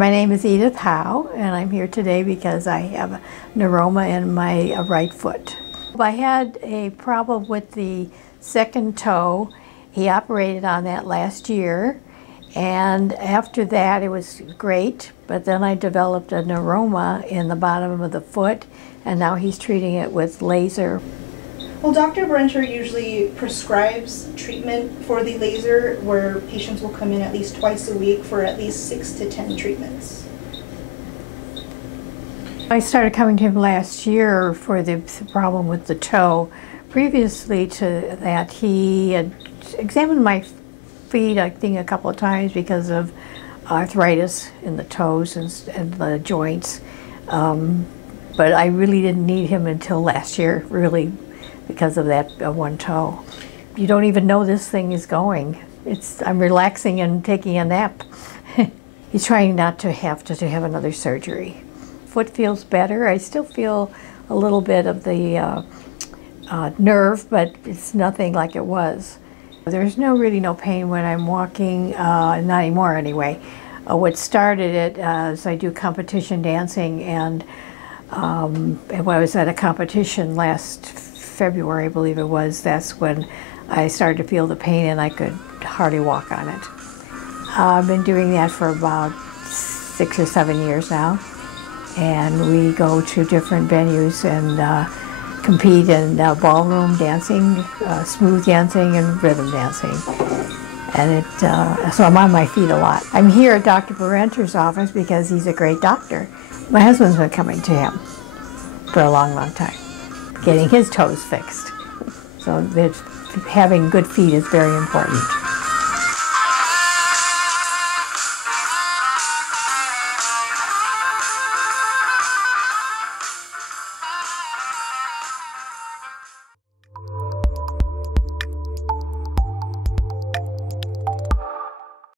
My name is Edith Howe, and I'm here today because I have a neuroma in my right foot. I had a problem with the second toe. He operated on that last year, and after that it was great, but then I developed a neuroma in the bottom of the foot, and now he's treating it with laser. Well, Dr. Barenter usually prescribes treatment for the laser where patients will come in at least twice a week for at least 6 to 10 treatments. I started coming to him last year for the problem with the toe. Previously to that, he had examined my feet, I think, a couple of times because of arthritis in the toes and the joints. But I really didn't need him until last year, really, because of that one toe. You don't even know this thing is going. I'm relaxing and taking a nap. He's trying not to have another surgery. Foot feels better. I still feel a little bit of the nerve, but it's nothing like it was. There's really no pain when I'm walking, not anymore anyway. What started it is I do competition dancing, and when I was at a competition last February, I believe it was, that's when I started to feel the pain and I could hardly walk on it. I've been doing that for about 6 or 7 years now, and we go to different venues and compete in ballroom dancing, smooth dancing, and rhythm dancing. And so I'm on my feet a lot. I'm here at Dr. Barenter's office because he's a great doctor. My husband's been coming to him for a long, long time, getting his toes fixed. So having good feet is very important.